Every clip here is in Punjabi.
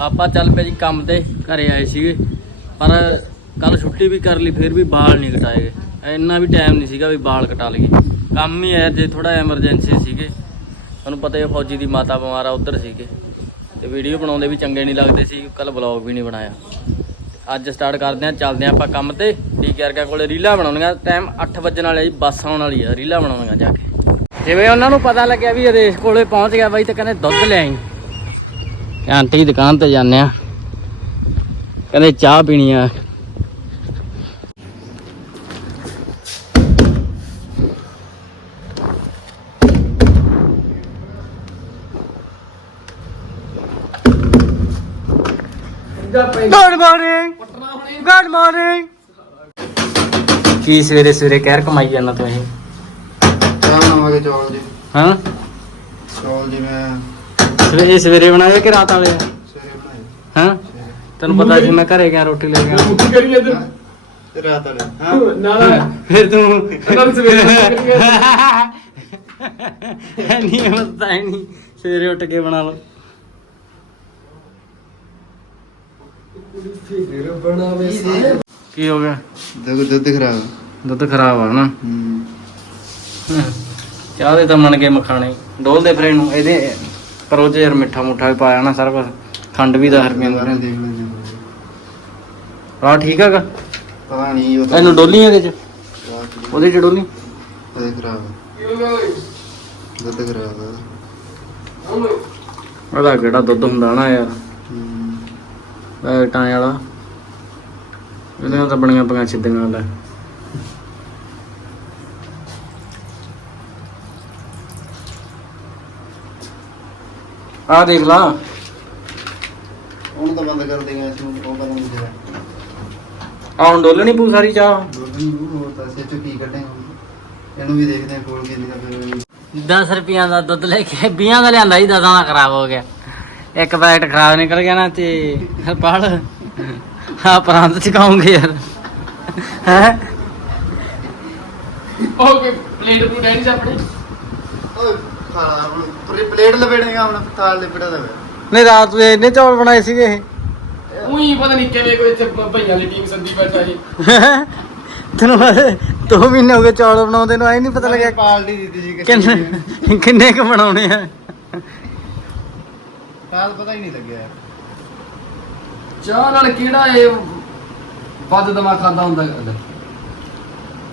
ਆਪਾਂ ਚੱਲ ਪਏ ਜੀ ਕੰਮ ਤੇ, ਘਰੇ ਆਏ ਸੀਗੇ। ਪਰ ਕੱਲ ਛੁੱਟੀ ਵੀ ਕਰ ਲਈ, ਫਿਰ ਵੀ ਬਾਲ ਨਹੀਂ ਕਟਾਏ ਗਏ। ਇੰਨਾ ਵੀ ਟਾਈਮ ਨਹੀਂ ਸੀਗਾ ਵੀ ਬਾਲ ਕਟਾ ਲਈਏ। ਕੰਮ ਹੀ ਹੈ ਜੇ ਥੋੜਾ ਐਮਰਜੈਂਸੀ ਸੀਗੇ। ਤੁਹਾਨੂੰ ਪਤਾ ਹੀ ਹੈ ਫੌਜੀ ਦੀ ਮਾਤਾ ਬਿਮਾਰ ਆ, ਉੱਧਰ ਸੀਗੇ। ਤੇ ਵੀਡੀਓ ਬਣਾਉਂਦੇ ਵੀ ਚੰਗੇ ਨਹੀਂ ਲੱਗਦੇ ਸੀ, ਕੱਲ ਵਲੌਗ ਵੀ ਨਹੀਂ ਬਣਾਇਆ। ਅੱਜ ਸਟਾਰਟ ਕਰਦੇ ਆ ਚੱਲਦੇ ਆ ਆਪਾਂ ਕੰਮ ਤੇ। ਡੀਕੇਆਰ ਕੋਲੇ ਰੀਲਾਂ ਬਣਾਉਣੀਆਂ ਟਾਈਮ 8 ਵਜਣ ਵਾਲੇ ਜੀ, ਬੱਸ ਆਉਣ ਵਾਲੀ ਆ, ਰੀਲਾਂ ਬਣਾਉਣੀਆਂ ਜਾ ਕੇ। ਜਿਵੇਂ ਉਹਨਾਂ ਨੂੰ ਪਤਾ ਲੱਗਿਆ ਵੀ ਰੇਸ ਕੋਲੇ ਪਹੁੰਚ ਗਿਆ ਬਾਈ ਤੇ ਕਹਿੰਦੇ ਦੁੱਧ ਲੈ ਆਈ। ਆਂਟੀ ਦੁਕਾਨ ਤੇ ਜਾਂਦੇ ਆ ਕਹਿੰਦੇ ਚਾਹ ਪੀਣੀ ਆ। ਗੁੱਡ ਮਾਰਨਿੰਗ ਗੁੱਡ ਮਾਰਨਿੰਗ ਕੀ ਸਵੇਰੇ ਸਵੇਰੇ ਕਹਿਰ ਕਮਾਈ ਜਾਂਦਾ ਤੂੰ ਇਹ? ਚਾਹ ਬਣਾਵਾਂਗੇ ਚੌਲ ਜੀ। ਹਾਂ? ਚੌਲ ਜੀ ਮੈਂ ਸਵੇਰੇ ਸਵੇਰੇ ਬਣਾਏ ਕਿ ਰਾਤ ਵਾਲੇ? ਆ? ਸਵੇਰੇ ਬਣਾਏ। ਹਾਂ? ਤੈਨੂੰ ਪਤਾ ਸੀ ਮੈਂ ਘਰੇ ਗਿਆ ਰੋਟੀ ਲੈ ਗਿਆ ਮੁੱਠੀ ਕਰੀ ਇੱਧਰ। ਤੇ ਰਾਤ ਵਾਲੇ ਹਾਂ? ਨਾ। ਨਾ ਫਿਰ ਤੂੰ ਉਹਨਾਂ ਨੂੰ ਸਵੇਰੇ ਨਹੀਂ ਪਤਾ ਹੀ ਨਹੀਂ। ਸਵੇਰੇ ਉੱਠ ਕੇ ਬਣਾ ਲਓ। ਕੀ ਹੋ ਗਿਆ? ਦੁੱਧ ਦੁੱਧ ਖਰਾਬ ਦੁੱਧ ਖਰਾਬ ਆ ਨਾ। ਹੂੰ। ਚਾਹ ਦੇ ਤਾਂ ਮੰਨ ਕੇ ਮਖਾਣੇ। ਡੋਲ ਦੇ ਫਿਰ ਇਹਨੂੰ ਇਹਦੇ ਪਰ ਉਹ 'ਚ ਯਾਰ ਮਿੱਠਾ ਮੁੱਠਾ ਵੀ ਪਾਇਆ ਨਾ ਸਾਰਾ ਕੁਝ ਖੰਡ ਵੀ 10 ਰੁਪਏ ਦੁਬਾਰਾ ਦਾ ਦੇਖ ਲੈਂਦੇ ਆ ਠੀਕ ਹੈਗਾ ਪਤਾ ਨਹੀਂ ਉਹ ਤਾਂ ਇਹਨੂੰ ਡੋਲੀ ਇਹਦੇ 'ਚ? ਚਾਹ ਪੀ ਲਈ, ਉਹਦੇ 'ਚ ਡੋਲੀ? ਉਹਦੇ ਖਰਾਬ ਦੁੱਧ ਖਰਾਬ ਆ ਉਹਦਾ ਕਿਹੜਾ ਦੁੱਧ ਹੁੰਦਾ ਨਾ ਯਾਰ? ਪੈਕਟਾਂ ਵਾਲਾ। ਇਹਦੇ ਨਾਲ ਤਾਂ ਬਣੀਆਂ ਪਈਆਂ ਸਿੱਧੀਆਂ ਲੈ ਆ ਦੇਖ ਲਾ। ਉਹਨੂੰ ਤਾਂ ਬੰਦ ਕਰ ਦੇਗਾ ਇਸ ਨੂੰ ਉਹ ਪਤਾ ਨਹੀਂ ਜਿਹੜਾ ਆ ਹੁਣ ਡੋਲਣੀ ਪੂ ਸਾਰੀ ਚਾਹ? ਦੁੱਧ ਨੂੰ ਉਹ ਤਾਂ ਸੇ ਚੋਂ ਕੀ ਕੱਢੇਗਾ ਇਹਨੂੰ ਵੀ ਦੇਖਦੇ ਆ ਕੋਲ ਕਿੰਨੀ ਦਾ ਫਿਰ। 10 ਰੁਪਈਆਂ ਦਾ ਦੁੱਧ ਲੈ ਕੇ 20 ਦਾ ਲਿਆਂਦਾ ਸੀ 10 ਦਾ ਖਰਾਬ ਹੋ ਗਿਆ। ਇੱਕ ਪੈਕਟ ਖਰਾਬ ਨਿਕਲ ਗਿਆ ਨਾ ਤੇ ਪੜ ਆ ਪ੍ਰਾਂਤ ਚ ਖਾਉਂਗੇ ਯਾਰ। ਹੈ? ਓਕੇ ਪਲੇਟ ਪਲੂਟ ਹੈ ਨਹੀਂ ਆਪਣੀ? ਓਏ ਖਾਲਾ ਹੁਣ ਪਰੇ- ਪਲੇਟ ਲਪੇੜੇਗਾ ਹੁਣ ਥਾਲ ਲਪੇੜਾ ਦਵੇ ਨਹੀਂ ਰਾਤ ਨੂੰ ਇੰਨੇ ਚੌਲ ਬਣਾਏ ਸੀਗੇ ਇਹ। ਉਹੀ ਪਤਾ ਨਹੀਂ ਕਿਵੇਂ ਕੋਈ ਇੱਥੇ ਭਈਆਂ ਦੀ ਟੀਮ ਸੱਦੀ ਬੈਠਾ ਸੀ। ਤੈਨੂੰ ਪਤਾ ਦੋ ਮਹੀਨੇ ਹੋ ਗਏ ਚੌਲ ਬਣਾਉਂਦੇ ਨੂੰ ਆਈ ਨਹੀਂ ਪਤਾ ਲੱਗਿਆ ਪਾਲਟੀ ਦਿੱਤੀ ਸੀ ਕਿਸੇ। ਕਿੰਨੇ ਕਿੰਨੇ ਕੁ ਬਣਾਉਣੇ ਆ। ਸਾਲ ਪਤਾ ਹੀ ਨਹੀਂ ਲੱਗਿਆ। ਚਾਹ ਨਾਲ ਕਿਹੜਾ ਇਹ ਵੱਧ ਦਮਾ ਖਾਂਦਾ ਹੁੰਦਾ ਹੈ?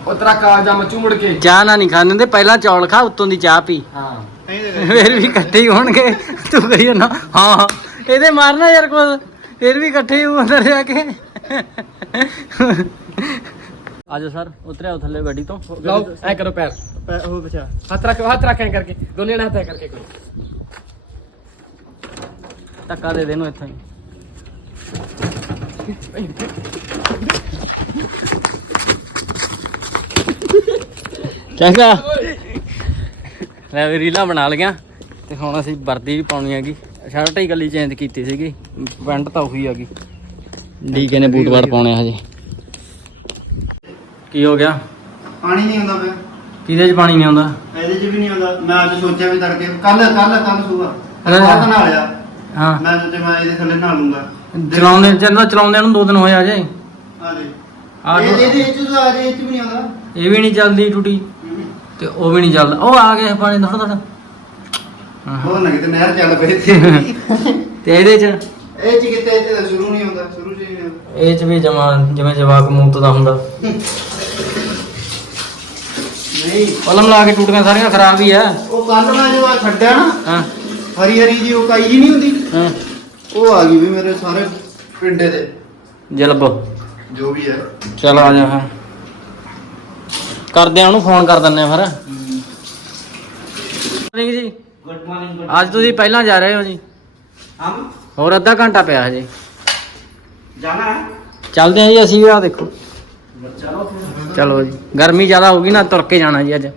ਉਹ ਤੇਰਾ ਕਾਗਜ਼ਾ ਮਚੂ ਮੁੜ ਕੇ। ਚਾਹ ਨਾ ਨਹੀਂ ਖਾਂਦੇ ਹੁੰਦੇ ਪਹਿਲਾਂ ਚੌਲ ਖਾ ਉੱਤੋਂ ਦੀ ਚਾਹ ਪੀ। ਹਾਂ। ਨਹੀਂ ਫਿਰ ਵੀ ਇਕੱਠੇ ਹੀ ਹੋਣਗੇ। ਤੂੰ ਕਹੀ ਨਾ ਹਾਂ ਇਹਦੇ ਮਾਰਨਾ ਯਾਰ ਕੁਝ ਫਿਰ ਵੀ ਇਕੱਠੇ ਹੀ ਅੰਦਰ ਜਾ ਕੇ। ਆਜੋ ਸਰ ਉਤਰਿਆ ਥੱਲੇ ਗੱਡੀ ਤੋਂ। ਲਓ ਐ ਕਰੋ ਪੈਰ। ਉਹ ਬਚਾ ਹੱਥ ਰੱਖ ਹੱਥ ਰੱਖ ਐ ਕਰਕੇ। ਦੋਨੇ ਨਾਲ ਹੱਥ ਐ ਕਰਕੇ ਕਰੋ। ਧੱਕਾ ਦੇ ਦੇ ਨੂੰ ਇੱਥੇ। ਚੰਗਾ। ਲੈ ਵੀ ਰੀਲਾਂ ਬਣਾ ਲਈਆਂ ਤੇ ਹੁਣ ਅਸੀਂ ਵਰਦੀ ਵੀ ਪਾਉਣੀ ਹੈਗੀ। ਸ਼ਰਟ ਹੀ ਗੱਲੀ ਚੇਂਜ ਕੀਤੀ ਸੀਗੀ ਪੈਂਟ ਤਾਂ ਉਹੀ ਹੈਗੀ। ਡੀਕੇ ਨੇ ਬੂਟ ਬਾਟ ਪਾਉਣੇ ਹਜੇ। ਕੀ ਹੋ ਗਿਆ? ਪਾਣੀ ਨਹੀਂ ਆਉਂਦਾ ਪਿਆ। ਕਿਹਦੇ 'ਚ ਪਾਣੀ ਨਹੀਂ ਆਉਂਦਾ? ਇਹਦੇ 'ਚ ਵੀ ਨਹੀਂ ਆਉਂਦਾ। ਮੈਂ ਅੱਜ ਸੋਚਿਆ ਵੀ ਤੜਕੇ ਕੱਲ ਕੱਲ ਕੱਲ ਸੂਆ। ਬਾਅਦ ਨਹਾ ਲਿਆ ਹਾਂ। ਮੈਂ ਸੋਚਿਆ ਮੈਂ ਇਹਦੇ ਥੱਲੇ ਨਹਾ ਲੂੰਗਾ। ਚਲਾਉਂਦੇ ਚੱਲਦਾ ਚਲਾਉਂਦੇ ਨੂੰ ਦੋ ਦਿਨ ਹੋਏ ਆ ਜੇ। ਆ ਦੇ। ਆ ਇਹ ਦੋ- ਇਹਦੇ ਵਿੱਚ ਤਾਂ ਆ ਜੇ ਇਹ 'ਚ ਵੀ ਨਹੀਂ ਆਉਂਦਾ। ਇਹ ਵੀ ਨਹੀਂ ਚੱਲਦੀ ਟੂਟੀ। ਤੇ ਉਹ ਵੀ ਨਹੀਂ ਚੱਲਦਾ। ਉਹ ਆ ਗਿਆ ਪਾਣੀ ਥੋੜਾ ਥੋੜਾ ਉਹ ਨਾ ਕਿਤੇ ਨਹਿਰ ਚੱਲ ਪਈ ਸੀ। ਤੇ ਇਹਦੇ ਚ? ਇਹ 'ਚ ਕਿਤੇ ਇਹ 'ਚ ਤਾਂ ਸ਼ੁਰੂ ਨਹੀਂ ਹੁੰਦਾ ਸ਼ੁਰੂ 'ਚ ਹੀ ਨਹੀਂ ਆਉਂਦਾ ਇਹ ਚ ਵੀ ਜਮਾ ਜਿਵੇਂ ਜਵਾਕ ਮੂਤ ਦਾ ਹੁੰਦਾ। ਨਹੀਂ। ਕਲਮ ਲਾ ਕੇ ਟੂਟੀਆਂ ਸਾਰੀਆਂ ਖਰਾਬ ਹੀ ਆ। ਉਹ ਕੱਲ ਮੈਂ ਜੋ ਆ ਛੱਡਿਆ ਨਾ ਹਾਂ। ਹਰੀ ਹਰੀ ਜੀ ਉਹ ਕਾਈ ਜੀ ਨਹੀਂ ਹੁੰਦੀ ਹਾਂ। ਉਹ ਆ ਗਈ ਵੀ ਮੇਰੇ ਸਾਰੇ ਪਿੰਡੇ ਦੇ। ਜਲਬ ਜੋ ਵੀ ਹੈ। ਚਲ ਆ ਜਾ ਹਾਂ ਕਰਦੇ ਆ ਉਹਨੂੰ ਫੋਨ ਕਰ ਦਿੰਨੇ ਆ ਫਿਰ। ਠੀਕ ਜੀ ਗੁੱਡ ਮਾਰਨਿੰਗ ਅੱਜ ਤੁਸੀਂ ਪਹਿਲਾਂ ਜਾ ਰਹੇ ਹੋ ਜੀ। ਹਮ? ਹੋਰ ਅੱਧਾ ਘੰਟਾ ਪਿਆ ਹਜੇ। ਜਾਣਾ ਹੈ? ਚੱਲਦੇ ਆ ਜੀ ਅਸੀਂ ਵੀ ਆ ਦੇਖੋ। ਚਲੋ ਫਿਰ। ਚਲੋ ਜੀ। ਗਰਮੀ ਜ਼ਿਆਦਾ ਹੋਗੀ ਨਾ ਤੁਰ ਕੇ ਜਾਣਾ ਜੀ ਅੱਜ।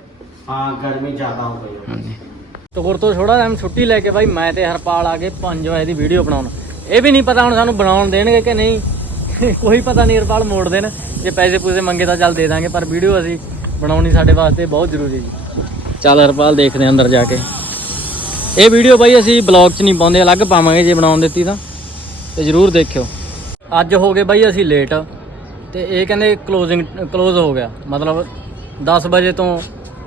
ਹਾਂ ਗਰਮੀ ਜ਼ਿਆਦਾ ਹੋ ਗਈ। ਹਾਂਜੀ। ਤੋਰ ਤੋਂ ਥੋੜਾ ਟਾਈਮ ਛੁੱਟੀ ਲੈ ਕੇ ਬਾਈ ਮੈਂ ਤੇ ਹਰਪਾਲ ਆ ਗਏ 5 ਵਜੇ ਦੀ ਵੀਡੀਓ ਬਣਾਉਣ। ਇਹ ਵੀ ਨਹੀਂ ਪਤਾ ਹੁਣ ਸਾਨੂੰ ਬਣਾਉਣ ਦੇਣਗੇ ਕਿ ਨਹੀਂ। ਕੋਈ ਪਤਾ ਨਹੀਂ ਹਰਪਾਲ ਮੋੜ ਦੇਣ। ਜੇ ਪੈਸੇ ਪੂਸੇ ਮੰਗੇ ਤਾਂ ਚੱਲ ਦੇ ਦਾਂਗੇ, ਪਰ ਵੀਡੀਓ ਅਸੀਂ ਬਣਾਉਣੀ ਸਾਡੇ ਵਾਸਤੇ ਬਹੁਤ ਜ਼ਰੂਰੀ ਜੀ। ਚੱਲ ਹਰਪਾਲ, ਦੇਖਦੇ ਹਾਂ ਅੰਦਰ ਜਾ ਕੇ। ਇਹ ਵੀਡੀਓ ਬਾਈ ਅਸੀਂ ਬਲੌਗ 'ਚ ਨਹੀਂ ਪਾਉਂਦੇ, ਅਲੱਗ ਪਾਵਾਂਗੇ ਜੇ ਬਣਾਉਣ ਦਿੱਤੀ ਤਾਂ। ਤੇ ਜਰੂਰ ਦੇਖਿਓ। ਅੱਜ ਹੋ ਗਏ ਬਾਈ ਅਸੀਂ ਲੇਟ ਤੇ ਇਹ ਕਹਿੰਦੇ ਕਲੋਜ਼ਿੰਗ ਕਲੋਜ਼ ਹੋ ਗਿਆ। ਮਤਲਬ 10 ਵਜੇ ਤੋਂ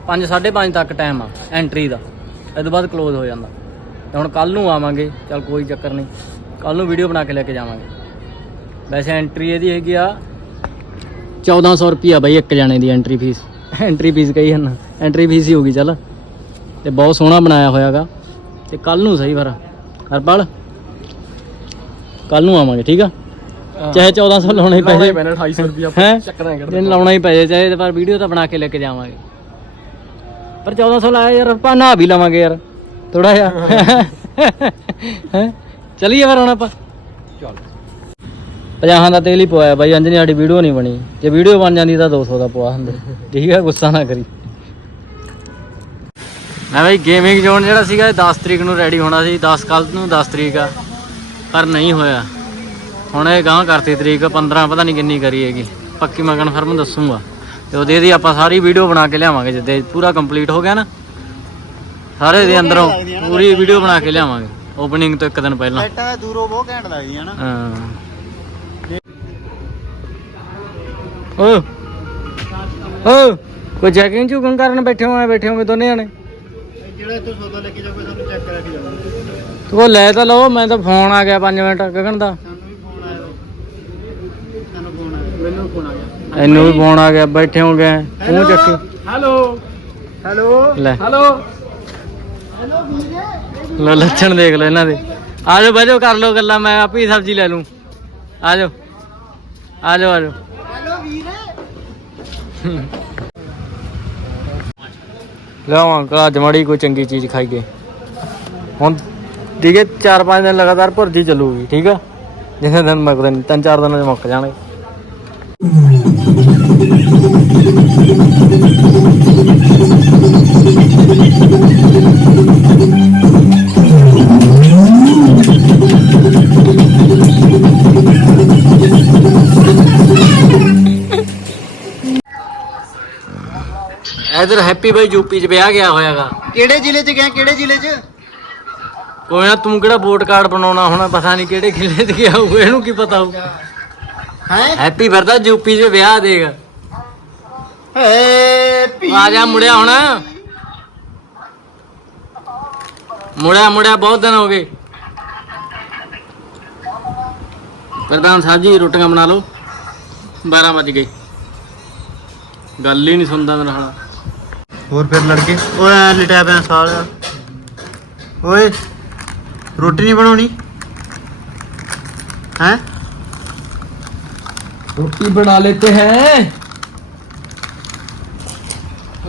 5 5:30 ਤੱਕ ਟਾਈਮ ਆ ਐਂਟਰੀ ਦਾ। ਇਹ ਤੋਂ ਬਾਅਦ ਕਲੋਜ਼ ਹੋ ਜਾਂਦਾ। ਤੇ ਹੁਣ ਕੱਲ ਨੂੰ ਆਵਾਂਗੇ ਚਲ ਕੋਈ ਚੱਕਰ ਨਹੀਂ। ਕੱਲ ਨੂੰ ਵੀਡੀਓ ਬਣਾ ਕੇ ਲੈ ਕੇ ਜਾਵਾਂਗੇ। ਵੈਸੇ ਐਂਟਰੀ ਇਹਦੀ ਹੈਗੀ ਆ 1400 ਰੁਪਿਆ ਬਾਈ ਇੱਕ ਜਾਣੇ ਦੀ ਐਂਟਰੀ ਫੀਸ ਐਂਟਰੀ ਫੀਸ ਕਹੀ ਹਨ ਐਂਟਰੀ ਫੀਸ ਹੀ ਹੋਗੀ ਚੱਲ। ਤੇ ਬਹੁਤ ਸੋਹਣਾ ਬਣਾਇਆ ਹੋਇਆਗਾ। ਤੇ ਕੱਲ ਨੂੰ ਸਹੀ ਫਿਰ। ਹਰਪਾਲ ਕੱਲ ਨੂੰ ਆਵਾਂਗੇ ਠੀਕ ਆ? ਚਾਹੇ 1400 ਲਾਉਣੇ ਹੀ ਪੈ ਲਾਉਣਾ ਹੀ ਜਾਏ ਪੈਣਾ 250 ਰੁਪਿਆ? ਚੱਕਣਾ ਹੈ? ਲਾਉਣਾ। ਹੀ ਪੈ ਜਾਏ ਚਾਹੇ ਪਰ ਵੀਡੀਓ ਤਾਂ ਬਣਾ ਕੇ ਲੈ ਕੇ ਜਾਵਾਂਗੇ। ਪਰ 1400 ਲਾਇਆ ਯਾਰ ਆਪਾਂ ਨਹਾ ਵੀ ਲਵਾਂਗੇ ਯਾਰ ਥੋੜਾ ਜਿਹਾ। ਹੈ? ਚਲੀਏ ਫਿਰ ਹੁਣ ਆਪਾਂ। ਚੱਲ। ਪੰਜਾਹਾਂ ਦਾ ਤੇਲ ਹੀ ਪਵਾਇਆ ਬਾਈ ਅੰਜਨੀ ਸਾਡੀ ਵੀਡੀਓ ਨਹੀਂ ਬਣੀ। ਜੇ ਵੀਡੀਓ ਬਣ ਜਾਂਦੀ ਤਾਂ 200 ਦਾ ਪਵਾ ਹੁੰਦੇ ਠੀਕ ਹੈ ਗੁੱਸਾ ਨਾ ਕਰੀ। ਮੈਂ ਬਾਈ ਗੇਮਿੰਗ ਜ਼ੋਨ ਜਿਹੜਾ ਸੀਗਾ ਇਹ 10 ਤਰੀਕ ਨੂੰ ਰੈਡੀ ਹੋਣਾ ਸੀ। 10 ਕੱਲ ਨੂੰ 10 ਤਰੀਕ ਆ ਪਰ ਨਹੀਂ ਹੋਇਆ। ਹੁਣ ਇਹ ਗਾਂ ਕਰਤੀ ਤਰੀਕ 15 ਪਤਾ ਨਹੀਂ ਕਿੰਨੀ ਕਰੀ ਹੈਗੀ। ਪੱਕੀ ਮੈਂ ਕਨਫਰਮ ਦੱਸੂਗਾ। ਤੇ ਉਹਦੇ ਦੀ ਆਪਾਂ ਸਾਰੀ ਵੀਡੀਓ ਬਣਾ ਕੇ ਲਿਆਵਾਂਗੇ ਜਿੱਦੇ ਪੂਰਾ ਕੰਪਲੀਟ ਹੋ ਗਿਆ ਨਾ। ਸਾਰੇ ਦੇ ਅੰਦਰੋਂ ਪੂਰੀ ਵੀਡੀਓ ਬਣਾ ਕੇ ਲਿਆਵਾਂਗੇ ਓਪਨਿੰਗ ਤੋਂ ਇੱਕ ਦਿਨ ਪਹਿਲਾਂ। ਲਾਈਟਾਂ ਦੂਰੋਂ ਬਹੁਤ ਘੈਂਟ ਲੱਗਦੀਆਂ ਨਾ। ਹਾਂ। ਓ ਓ ਕੋਈ ਚੈਕਿੰਗ ਚੁਕਿੰਗ ਕਰਨ ਬੈਠੇ ਹੋ ਐ ਬੈਠੇ ਹੋਗੇ ਦੋਨੇ ਜਣੇ? ਜਿਹੜਾ ਇੱਥੋਂ ਸੌਦਾ ਲੈ ਕੇ ਜਾਊਗਾ ਤੁਹਾਨੂੰ ਚੈੱਕ ਕਰਾ ਕੇ ਜਾਊਗਾ। ਤੂੰ ਲੈ ਤਾਂ ਲਓ ਮੈਂ ਤਾਂ ਫੋਨ ਆ ਗਿਆ 5 ਮਿੰਟ ਗਗਨ ਦਾ। ਸਾਨੂੰ ਵੀ ਫੋਨ ਆਇਆ ਸਾਨੂੰ ਫੋਨ ਆਇਆ। ਮੈਨੂੰ ਫੋਨ ਆ ਗਿਆ। ਇਹਨੂੰ ਵੀ ਫੋਨ ਆ ਗਿਆ ਬੈਠੇ ਹੋ ਗਏ ਤੂੰ ਚੱਕੀ। ਹੈਲੋ ਹੈਲੋ ਲੈ। ਹੈਲੋ ਲੋ ਲੱਛਣ ਦੇਖ ਲਓ ਇਹਨਾਂ ਦੇ। ਆ ਜਾਓ ਬਹਿ ਜਾਓ ਕਰ ਲਓ ਗੱਲਾਂ ਮੈਂ ਆਪੇ ਹੀ ਸਬਜ਼ੀ ਲੈ ਲੂੰ। ਆ ਜਾਓ ਆ ਜਾਓ ਆ ਜਾਓ ਲਿਆਓ ਅੰਕਲ ਅੱਜ ਮਾੜੀ ਕੋਈ ਚੰਗੀ ਚੀਜ਼ ਖਾਈਏ ਹੁਣ ਠੀਕ ਹੈ 4-5 ਦਿਨ ਲਗਾਤਾਰ ਭੁਰਜੀ ਚੱਲੂਗੀ ਠੀਕ ਆ? ਜਿੰਨੇ ਦਿਨ ਮੁੱਕਦੇ ਨਹੀਂ ਤਿੰਨ ਚਾਰ ਦਿਨਾਂ ਚ ਮੁੱਕ ਜਾਣਗੇ। ਇਧਰ ਹੈਪੀ ਬਾਈ ਯੂਪੀ ਚ ਵਿਆਹ ਗਿਆ ਹੋਇਆਗਾ। ਕਿਹੜੇ ਜ਼ਿਲ੍ਹੇ 'ਚ ਗਏ ਕਿਹੜੇ ਜ਼ਿਲ੍ਹੇ 'ਚ? ਕੋਈ ਨਾ ਤੂੰ ਕਿਹੜਾ ਵੋਟ ਕਾਰਡ ਬਣਾਉਣਾ ਹੋਣਾ ਪਤਾ ਨਹੀਂ ਕਿਹੜੇ ਖਿੱਲੇ ਤੇ ਗਿਆ ਹੋਊ ਇਹਨੂੰ ਕੀ ਪਤਾ ਹੋਊ। ਹੈ? ਹੈਪੀ ਫਿਰਦਾ ਯੂਪੀ 'ਚ ਵਿਆਹ ਦੇਗਾ। ਹੈਪੀ ਆ ਜਾ ਮੁੜਿਆ ਹੁਣ। ਮੁੜਿਆ ਮੁੜਿਆ ਬਹੁਤ ਦਿਨ ਹੋ ਗਏ। ਪ੍ਰਧਾਨ ਸਾਹਿਬ ਜੀ ਰੋਟੀਆਂ ਬਣਾ ਲਓ। 12 ਵਜ ਗਏ। ਗੱਲ ਹੀ ਨਹੀਂ ਸੁਣਦਾ ਮੇਰਾ ਹਾਲਾ ਹੋਰ ਫਿਰ ਲੜਕੇ? ਓਏ ਐਂ ਲਿਟਿਆ ਪਿਆ ਸਾਲ ਓਏ ਰੋਟੀ ਨਹੀਂ ਬਣਾਉਣੀ? ਹੈ।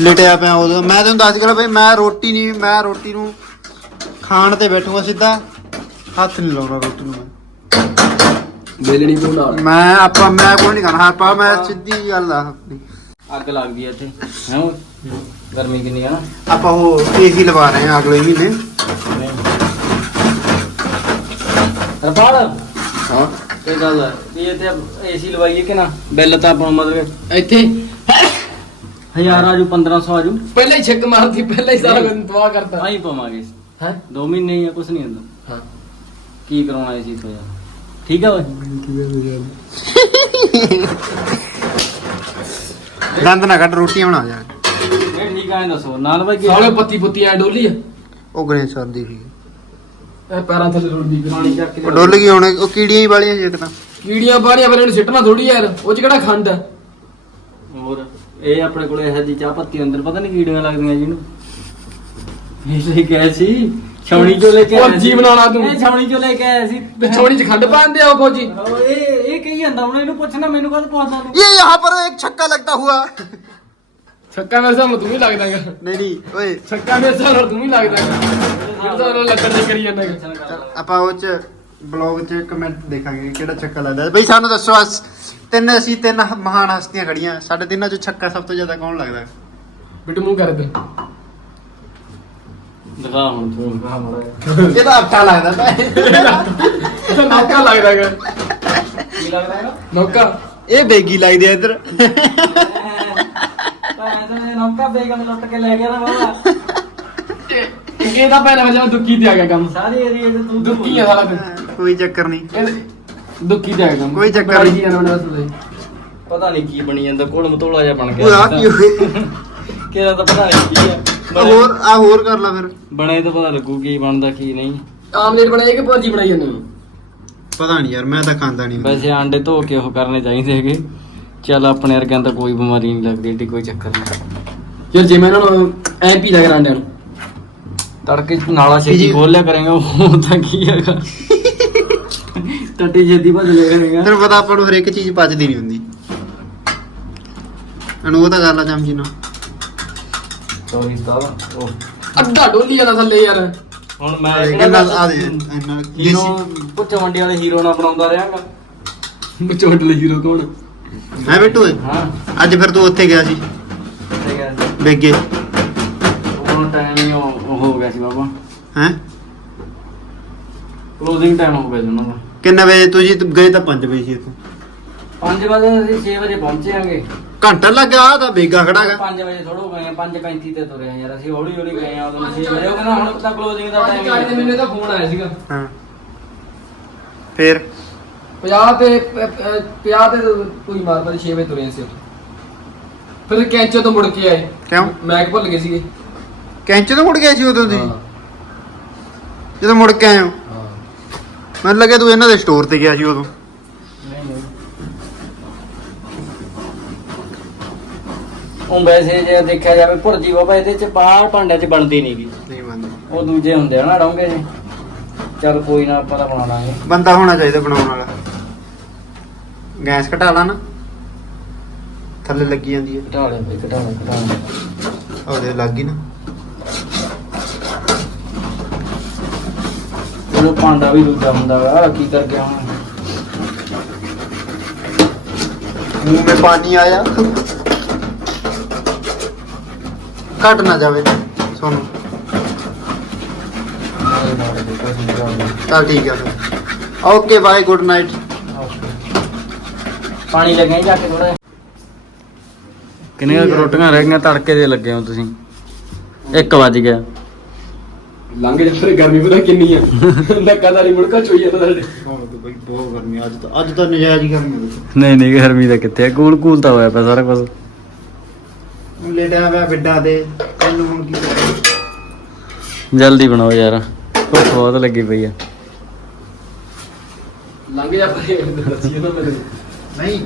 ਲਟਿਆ ਪਿਆ ਉਦੋਂ। ਮੈਂ ਤੈਨੂੰ ਦੱਸ ਗਿਆ ਬਈ ਮੈਂ ਰੋਟੀ ਨਹੀਂ ਮੈਂ ਰੋਟੀ ਨੂੰ ਖਾਣ ਤੇ ਬੈਠੂਗਾ ਸਿੱਧਾ। ਹੱਥ ਨਹੀਂ ਲਾਉਣਾ ਰੋਟੀ ਨੂੰ ਮੈਂ। ਨੂੰ ਨਾਲ। ਮੈਂ ਆਪਾਂ ਮੈਂ ਕੋਈ ਨਹੀਂ ਖਾਣਾ। ਆਪਾਂ ਮੈਂ ਸਿੱਧੀ ਗੱਲ ਆ। ਆਪਣੀ ਅੱਗ ਲੱਗ ਇੱਥੇ। ਹੈ ਗਰਮੀ ਕਿੰਨੀ ਹੈ ਨਾ। ਆਪਾਂ ਉਹ ਏਸੀ ਲਵਾ ਰਹੇ ਹਾਂ ਅਗਲੇ ਮਹੀਨੇ। ਰਪਾਲ? ਹਾਂ। ਇਹ ਗੱਲ ਹੈ ਇਹ ਤੇ ਏਸੀ ਲਵਾਈਏ ਕਿ ਨਾ? ਬਿੱਲ ਤਾਂ ਆਪਾਂ ਮਤਲਬ ਇੱਥੇ ਹਜ਼ਾਰ ਆਜੂ 1500 ਆਜੂ ਪਹਿਲੇ ਹੀ ਛੱਕ ਮਾਰਦੀ ਪਹਿਲੇ ਹੀ ਸਾਰਾ ਦਿਨ ਦੁਆ ਕਰਦਾ ਆਈ ਪਵਾਂਗੇ ਹੈ? 2 ਮਹੀਨੇ ਜਾਂ ਕੁਛ ਨਹੀਂ ਹੁੰਦਾ। ਹਾਂ। ਕੀ ਕਰਾਉਣਾ ਸੀ ਤੋ ਯਾਰ? ਠੀਕ ਆ ਓਏ? ਦੰਦ ਨਾ ਕੱਢ ਰੋਟੀਆਂ ਬਣਾ ਜਾ। ਇਹ ਠੀਕ ਆ ਇਹ ਦੱਸੋ। ਨਾਲ ਬਾਈ ਕੀ ਸਾਲੇ ਪੱਤੀ ਪੁੱਤੀ ਐ ਡੋਲੀ ਆ। ਉਹ ਗਣੇਸ਼ ਸਰ ਦੀ ਸੀ ਇਹ ਪੈਰਾਂ ਥੱਲੇ ਰੁੜਦੀ ਪਾਣੀ ਚੱਕ ਕੇ ਉਹ ਡੁੱਲ ਗਈ ਹੁਣ ਉਹ ਕੀੜੀਆਂ ਹੀ ਵਾਲੀਆਂ ਜੇ ਕਿਤਾ ਕੀੜੀਆਂ ਬਾੜੀਆਂ ਫਿਰ ਇਹਨੂੰ ਸਿੱਟਣਾ ਥੋੜੀ ਯਾਰ ਉਹ ਚ ਕਿਹੜਾ ਖੰਡ ਆ? ਹੋਰ? ਇਹ ਆਪਣੇ ਕੋਲੇ ਇਹੋ ਜੀ ਚਾਹ ਪੱਤੀ ਅੰਦਰ ਪਤਾ ਨਹੀਂ ਕੀੜੀਆਂ ਲੱਗਦੀਆਂ ਜਿਹਨੂੰ ਇਹ ਲੈ ਕੇ ਆਇਆ ਸੀ ਛਾਉਣੀ ਚੋਂ ਲੈ ਕੇ ਆਇਆ ਫੌਜੀ ਬਣਾ ਲਾ ਤੂੰ। ਇਹ ਛਾਉਣੀ ਚੋਂ ਲੈ ਕੇ ਆਇਆ ਸੀ ਛੋਣੀ ਚ ਖੰਡ ਪਾਉਂਦੇ ਆ ਉਹ ਫੌਜੀ ਉਹ ਇਹ ਇਹ ਕਹੀ ਜਾਂਦਾ ਹੁਣ ਇਹਨੂੰ ਪੁੱਛਣਾ ਮੈਨੂੰ ਕਦ ਪੁੱਛਦਾ ਤੂੰ ये यहाँ पर एक छक्का लगता हुआ ਛੱਕਾ ਮੇਰੇ ਹਿਸਾਬ ਨਾਲ ਤੂੰ ਵੀ ਲੱਗਦਾਗਾ नहीं नहीं ओए ਛੱਕਾ ਮੇਰੇ ਹਿਸਾਬ ਨਾਲ ਤੂੰ ਵੀ ਲੱਗਦਾਗਾ ਮੇਰੇ ਹਿਸਾਬ ਨਾਲ ਲੱਕੜ ਜੇ ਕਰੀ ਜਾਂਦਾਗਾ ਚੱਲ ਆਪਾਂ ਉਹ ਚ ਬਲੌਗ ਚ ਕਮੈਂਟ ਦੇਖਾਂਗੇ ਕਿਹੜਾ ਛੱਕਾ ਲੱਗਦਾ ਬਈ ਸਾਨੂੰ ਦੱਸੋ ਅਸ ਤਿੰਨ ਅਸੀਂ ਤਿੰਨ ਮਹਾਨ ਹਸਤੀਆਂ ਖੜੀਆਂ ਸਾਡੇ ਤਿੰਨਾਂ ਚੋਂ ਛੱਕਾ ਸਭ ਤੋਂ ਜ਼ਿਆਦਾ ਕੌਣ ਲੱਗਦਾ ਬਿੱਟੂ ਮੂੰਹ ਕਰ ਦੇ ਦਿਖਾ ਹੁਣ ਤੂੰ। ਦਿਖਾ ਮੜਾ ਇਹਦਾ ਅੱਟਾ ਲੱਗਦਾ ਤਾਂ ਇਹਦਾ ਨੌਕਾ ਲੱਗਦਾਗਾ ਕੀ ਲੱਗਦਾ ਹੈਗਾ? ਨੌਕਾ। ਇਹ ਬੇਗੀ ਲੱਗਦੀ ਆ ਇੱਧਰ। ਤਾਂ ਨੌਕਾ ਬੇਗਮ ਲੁੱਟ ਕੇ ਲੈ ਗਿਆ ਨਾ ਬਾਬਾ। ਇਹ ਤਾਂ ਪੈਣਾ ਵਜਾ ਦੁੱਕੀ ਤੇ ਆ ਗਿਆ ਕੰਮ। ਸਾਰੇ ਏਰੀਏ ਤੇ ਤੂੰ ਦੁੱਕੀ ਆ ਸਾਲਾ ਤੂੰ। ਕੋਈ ਚੱਕਰ ਨਹੀਂ। ਇਹ ਗਿਆ ਕੰਮ ਕੋਈ ਚੱਕਰ ਨਹੀਂ। ਪਤਾ ਨਹੀਂ ਕੀ ਬਣੀ ਜਾਂਦਾ ਕੋਲ ਮਤੋਲਾ ਜਿਹਾ ਬਣ ਗਿਆ ਉਹ ਆ ਕੀ ਹੋਇਆ ਕਿਹਦਾ ਤਾਂ ਪਤਾ ਨਹੀਂ ਕੀ ਆ। ਆ ਬਣੇ- ਹੋਰ ਆ ਹੋਰ ਕਰ ਲਾ ਫਿਰ। ਬਣੇ ਤਾਂ ਪਤਾ ਲੱਗੂ ਕੀ ਬਣਦਾ ਕੀ ਨਹੀਂ। ਆਮਲੇਟ ਬਣਾਈਏ ਕਿ ਭਾਜੀ ਬਣਾਈ ਜਾਂਦੇ ਹੋ ਪਤਾ ਨਹੀਂ ਯਾਰ ਮੈਂ ਤਾਂ ਖਾਂਦਾ ਨਹੀਂ ਵੈਸੇ ਆਂਡੇ ਧੋ ਕੇ ਉਹ ਕਰਨੇ ਚਾਹੀਦੇ ਹੈਗੇ। ਚੱਲ ਆਪਣੇ ਵਰਗਿਆਂ ਤਾਂ ਕੋਈ ਬਿਮਾਰੀ ਨਹੀਂ ਲੱਗਦੀ ਏਡੀ ਕੋਈ ਚੱਕਰ ਨਹੀਂ ਯਾਰ ਜੇ ਮੈਂ ਇਹਨਾਂ ਨੂੰ ਐ ਪੀ ਲੱਗ ਰਾਂਡਿਆਂ ਨੂੰ। ਤੜਕੇ ਚ ਨਾਲਾ ਛੇਤੀ। ਖੋਲ ਲਿਆ ਕਰਾਂਗੇ ਉਹ ਤਾਂ ਕੀ ਹੈਗਾ। ਟੱਟੀ ਛੇਤੀ ਭੱਜ ਲਿਆ ਕਰੇਗਾ। ਤੈਨੂੰ ਪਤਾ ਆਪਾਂ ਨੂੰ ਹਰੇਕ ਚੀਜ਼ ਪਚਦੀ ਨਹੀਂ ਹੁੰਦੀ। ਅਨੂ ਉਹ ਤਾਂ ਕਰ ਲਾ ਚਮਚੀ ਨਾਲ। ਸੌਰੀ ਤਾਂ ਉਹ। ਅੱਧਾ ਡੋਲੀ ਜਾਂਦਾ ਥੱਲੇ ਯਾਰ। ਹੁਣ ਮੈਂ ਇਹ ਕਿਹੜਾ ਨਾਲ ਆ ਦੇ ਇਹਨਾਂ ਹੀਰੋ ਪੁੱਛ ਮੰਡੀ ਵਾਲੇ ਹੀਰੋ ਨਾਲ ਬਣਾਉਂਦਾ ਰਹਾਂਗਾ। ਮੁੱਚੋਟ ਲਈ ਹੀਰੋ ਕੌਣ ਹੈ ਬਿੱਟੂ ਹਾਂ। ਅੱਜ ਫਿਰ ਤੂੰ ਉੱਥੇ ਗਿਆ ਸੀ। ਠੀਕ ਹੈ ਬੇਗੇ। ਉਹ ਟਾਈਮ ਹੀ ਉਹ ਉਹ ਹੋ ਗਿਆ ਸੀ ਬਾਬਾ। ਹੈ? ਕਲੋਜ਼ਿੰਗ ਟਾਈਮ ਹੋ ਗਿਆ ਸੀ ਉਹਨਾਂ ਦਾ। ਕਿੰਨੇ ਵਜੇ ਤੁਸੀਂ ਗਏ ਤਾਂ 5 ਵਜੇ ਸੀ ਇੱਥੋਂ। 5 ਵਜੇ ਅਸੀਂ 6 ਵਜੇ ਪਹੁੰਚੇਾਂਗੇ ਘੰਟਾ ਲੱਗਾ ਆ ਤਾਂ ਬੇਗਾ ਖੜਾਗਾ 5 ਵਜੇ ਥੋੜੋ ਗਏ 5:35 ਤੇ ਤੁਰੇ ਆ ਯਾਰ ਅਸੀਂ ਹੌਲੀ ਹੌਲੀ ਗਏ ਆ ਉਦੋਂ 6 ਵਜੇ। ਉਹ ਕਹਿੰਦਾ ਹੁਣ ਤਾਂ ਕਲੋਜ਼ਿੰਗ ਦਾ ਅੱਜ ਕਾਲੀ ਦੇ ਟਾਈਮ ਮੈਨੂੰ ਤਾਂ ਫੋਨ ਆਇਆ ਸੀਗਾ। ਹਾਂ। ਫਿਰ? 50 ਤੇ 50 ਤੇ ਕੋਈ ਮਾਰਦਾ 6 ਵਜੇ ਤੁਰੇ ਸੀ ਉੱਥੇ। ਫਿਰ ਕੈਂਚੋ ਤੋਂ ਮੁੜ ਕੇ ਆਏ। ਕਿਉਂ? ਮੈਕ ਭੁੱਲ ਗਏ ਸੀਗੇ। ਕੈਂਚ ਤੋਂ ਮੁੜ ਗਿਆ ਸੀ ਉਦੋਂ ਦੀ ਜਦੋਂ ਮੁੜ ਕੇ ਆਏ ਹਾਂ? ਮੈਨੂੰ ਲੱਗਿਆ ਤੂੰ ਇਹਨਾਂ ਦੇ ਸਟੋਰ ਤੇ ਗਿਆ ਸੀ ਉਦੋਂ। ਉਹ ਵੈਸੇ ਜੇ ਦੇਖਿਆ ਜਾਵੇ ਭੁਰਜੀ ਬਾਬਾ ਇਹਦੇ ਚ ਬਾਹਰ ਭਾਂਡਿਆਂ ਚ ਬਣਦੀ ਨਹੀਂਗੀ ਨਹੀਂ ਮੰਨਦਾ ਉਹ ਦੂਜੇ ਹੁੰਦੇ ਆ ਨਾ ਡੋਂਗੇ ਜੀ। ਚੱਲ ਕੋਈ ਨਾ ਆਪਾਂ ਤਾਂ ਬਣਾ ਲਾਂਗੇ। ਬੰਦਾ ਹੋਣਾ ਚਾਹੀਦਾ ਬਣਾਉਣ ਵਾਲਾ। ਗੈਸ ਘਟਾ ਲਾ ਨਾ। ਥੱਲੇ ਲੱਗੀ ਜਾਂਦੀ ਹੈ ਘਟਾ ਲੈ ਬਈ ਘਟਾ ਲੈ ਘਟਾ ਲੈ। ਉਹਦੇ ਲੱਗ ਗਈ ਨਾ। ਉਹ ਭਾਂਡਾ ਵੀ ਦੂਜਾ ਹੁੰਦਾ ਵਾ ਕੀ ਕਰ ਗਿਆ ਹੁਣ ਮੂੰਹ ਮੇ ਪਾਣੀ ਆਇਆ। ਘਟ ਨਾ ਜਾਵੇ ਸੋਨੂੰ। ਚੱਲ ਠੀਕ ਹੈ ਫਿਰ। Okay bye good night. ਪਾਣੀ ਲੱਗਿਆ ਜਾ ਕੇ ਥੋੜਾ ਕਿੰਨੀਆਂ ਰੋਟੀਆਂ ਰਹਿ ਗਈਆਂ ਤੜਕੇ ਦੇ ਲੱਗੇ ਹੋ ਤੁਸੀਂ। 1 ਵਜ ਗਿਆ। ਲੰਘ ਜਾ ਫਿਰ ਗਰਮੀ ਪਤਾ ਕਿੰਨੀ ਆ। ਨੱਕਾਦਾਰੀ ਮੁੜਕਾ ਚੋਈ ਜਾਂਦਾ ਸਾਡੇ। ਬਈ ਬਹੁਤ ਗਰਮੀ ਅੱਜ ਤਾਂ ਅੱਜ ਤਾਂ ਨਜਾਇਜ਼ ਹੀ ਗਰਮੀ ਹੋ ਨਹੀਂ ਨਹੀਂ ਗਰਮੀ ਦਾ ਕਿੱਥੇ ਕੂਲ ਕੂਲ ਤਾਂ ਹੋਇਆ ਪਿਆ ਸਾਰਾ ਕੁਝ ਗਈ ਲੇਟਿਆ ਪਿਆ ਬਿੱਡਾ ਤੇ ਤੈਨੂੰ ਹੁਣ ਕੀ ਕਰਾਂ ਜਲਦੀ ਬਣਾਓ ਯਾਰ ਭੁੱਖ ਬਹੁਤ ਲੱਗੀ ਪਈ ਆ। ਲੰਘ ਜਾ ਫਿਰ ਦੱਸੀ ਨਾ ਮੈਨੂੰ ਨਹੀਂ